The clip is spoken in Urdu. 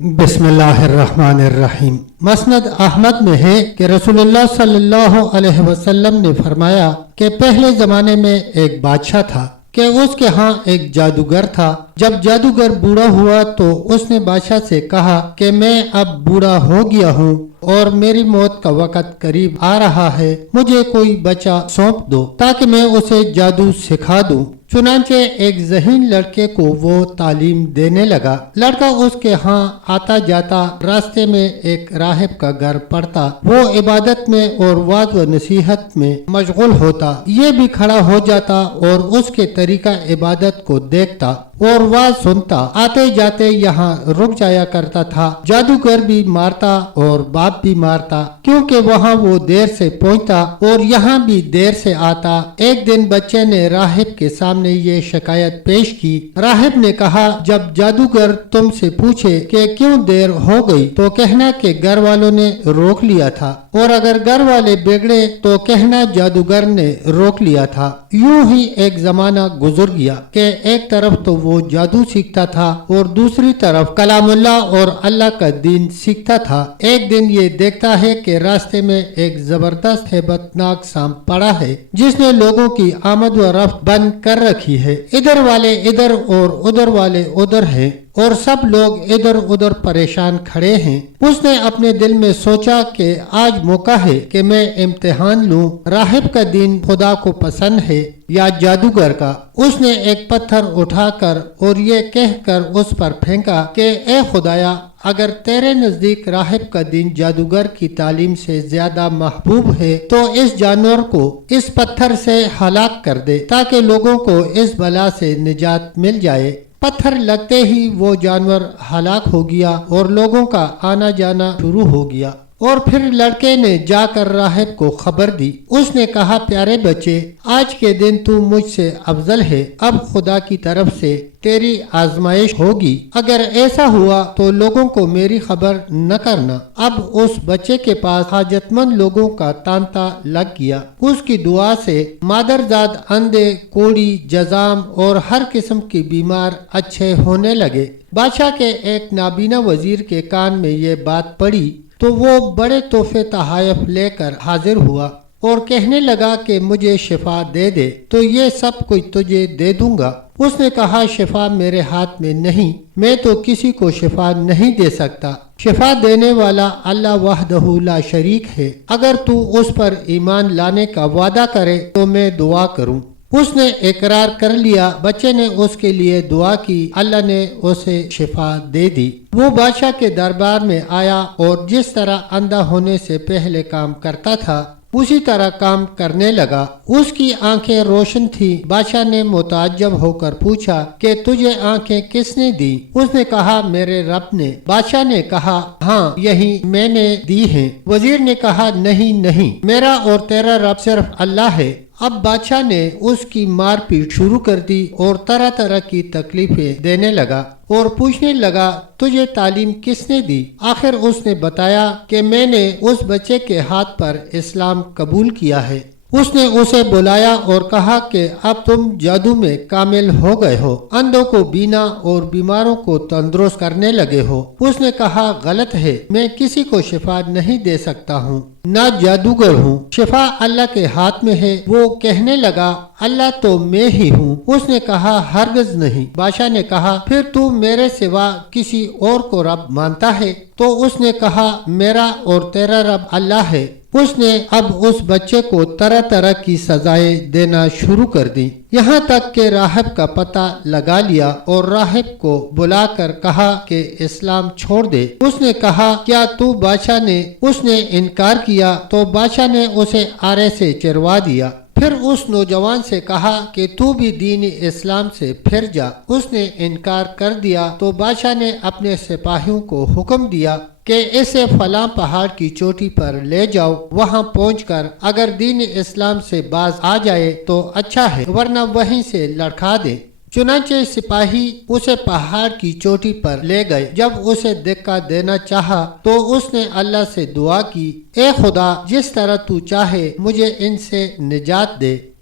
بسم اللہ الرحمن الرحیم۔ مسند احمد میں ہے کہ رسول اللہ صلی اللہ علیہ وسلم نے فرمایا کہ پہلے زمانے میں ایک بادشاہ تھا کہ اس کے ہاں ایک جادوگر تھا۔ جب جادوگر بوڑھا ہوا تو اس نے بادشاہ سے کہا کہ میں اب بوڑھا ہو گیا ہوں اور میری موت کا وقت قریب آ رہا ہے، مجھے کوئی بچہ سونپ دو تاکہ میں اسے جادو سکھا دوں۔ چنانچہ ایک ذہین لڑکے کو وہ تعلیم دینے لگا۔ لڑکا اس کے ہاں آتا جاتا، راستے میں ایک راہب کا گھر پڑتا، وہ عبادت میں اور وعظ و نصیحت میں مشغول ہوتا، یہ بھی کھڑا ہو جاتا اور اس کے طریقہ عبادت کو دیکھتا اور واز سنتا، آتے جاتے یہاں رک جایا کرتا تھا۔ جادوگر بھی مارتا اور باپ بھی مارتا، کیونکہ وہاں وہ دیر سے پہنچتا اور یہاں بھی دیر سے آتا۔ ایک دن بچے نے راہب کے سامنے یہ شکایت پیش کی۔ راہب نے کہا، جب جادوگر تم سے پوچھے کہ کیوں دیر ہو گئی تو کہنا کہ گھر والوں نے روک لیا تھا، اور اگر گھر والے بگڑے تو کہنا جادوگر نے روک لیا تھا۔ یوں ہی ایک زمانہ گزر گیا کہ ایک طرف تو وہ جادو سیکھتا تھا اور دوسری طرف کلام اللہ اور اللہ کا دین سیکھتا تھا۔ ایک دن یہ دیکھتا ہے کہ راستے میں ایک زبردست ہیبت ناک سانپ پڑا ہے جس نے لوگوں کی آمد و رفت بند کر رکھی ہے۔ ادھر والے ادھر اور ادھر والے ادھر ہیں اور سب لوگ ادھر ادھر پریشان کھڑے ہیں۔ اس نے اپنے دل میں سوچا کہ آج موقع ہے کہ میں امتحان لوں، راہب کا دین خدا کو پسند ہے یا جادوگر کا۔ اس نے ایک پتھر اٹھا کر اور یہ کہہ کر اس پر پھینکا کہ اے خدایا، اگر تیرے نزدیک راہب کا دین جادوگر کی تعلیم سے زیادہ محبوب ہے تو اس جانور کو اس پتھر سے ہلاک کر دے تاکہ لوگوں کو اس بلا سے نجات مل جائے۔ پتھر لگتے ہی وہ جانور ہلاک ہو گیا اور لوگوں کا آنا جانا شروع ہو گیا۔ اور پھر لڑکے نے جا کر راہب کو خبر دی۔ اس نے کہا، پیارے بچے، آج کے دن تو مجھ سے افضل ہے، اب خدا کی طرف سے تیری آزمائش ہوگی۔ اگر ایسا ہوا تو لوگوں کو میری خبر نہ کرنا۔ اب اس بچے کے پاس حاجت مند لوگوں کا تانتا لگ گیا۔ اس کی دعا سے مادرزاد اندھے، کوڑی، جزام اور ہر قسم کی بیمار اچھے ہونے لگے۔ بادشاہ کے ایک نابینا وزیر کے کان میں یہ بات پڑی تو وہ بڑے تحفے تحائف لے کر حاضر ہوا اور کہنے لگا کہ مجھے شفا دے دے تو یہ سب کچھ تجھے دے دوں گا۔ اس نے کہا، شفا میرے ہاتھ میں نہیں، میں تو کسی کو شفا نہیں دے سکتا۔ شفا دینے والا اللہ وحدہ لا شریک ہے، اگر تو اس پر ایمان لانے کا وعدہ کرے تو میں دعا کروں۔ اس نے اقرار کر لیا۔ بچے نے اس کے لیے دعا کی، اللہ نے اسے شفا دے دی۔ وہ بادشاہ کے دربار میں آیا اور جس طرح اندھا ہونے سے پہلے کام کرتا تھا اسی طرح کام کرنے لگا۔ اس کی آنکھیں روشن تھی۔ بادشاہ نے متعجب ہو کر پوچھا کہ تجھے آنکھیں کس نے دی؟ اس نے کہا، میرے رب نے۔ بادشاہ نے کہا، ہاں، یہی میں نے دی ہیں۔ وزیر نے کہا، نہیں، میرا اور تیرا رب صرف اللہ ہے۔ اب بادشاہ نے اس کی مار پیٹ شروع کر دی اور طرح طرح کی تکلیفیں دینے لگا اور پوچھنے لگا، تجھے تعلیم کس نے دی؟ آخر اس نے بتایا کہ میں نے اس بچے کے ہاتھ پر اسلام قبول کیا ہے۔ اس نے اسے بلایا اور کہا کہ اب تم جادو میں کامل ہو گئے ہو، اندھوں کو بینا اور بیماروں کو تندرست کرنے لگے ہو۔ اس نے کہا، غلط ہے، میں کسی کو شفا نہیں دے سکتا ہوں، نہ جادوگر ہوں، شفا اللہ کے ہاتھ میں ہے۔ وہ کہنے لگا، اللہ تو میں ہی ہوں۔ اس نے کہا، ہرگز نہیں۔ بادشاہ نے کہا، پھر تو میرے سوا کسی اور کو رب مانتا ہے؟ تو اس نے کہا، میرا اور تیرا رب اللہ ہے۔ اس نے اب اس بچے کو طرح طرح کی سزائیں دینا شروع کر دی، یہاں تک کہ راہب کا پتہ لگا لیا اور راہب کو بلا کر کہا کہ اسلام چھوڑ دے۔ اس نے کہا، کیا تو بادشاہ نے؟ اس نے انکار کیا تو بادشاہ نے اسے آرے سے چروا دیا۔ پھر اس نوجوان سے کہا کہ تو بھی دین اسلام سے پھر جا۔ اس نے انکار کر دیا تو بادشاہ نے اپنے سپاہیوں کو حکم دیا کہ اسے فلاں پہاڑ کی چوٹی پر لے جاؤ، وہاں پہنچ کر اگر دین اسلام سے باز آ جائے تو اچھا ہے، ورنہ وہیں سے لڑکھا دے۔ چنانچہ سپاہی اسے پہاڑ کی چوٹی پر لے گئے۔ جب اسے دھکا دینا چاہا تو اس نے اللہ سے دعا کی، اے خدا، جس طرح تو چاہے مجھے ان سے نجات دے۔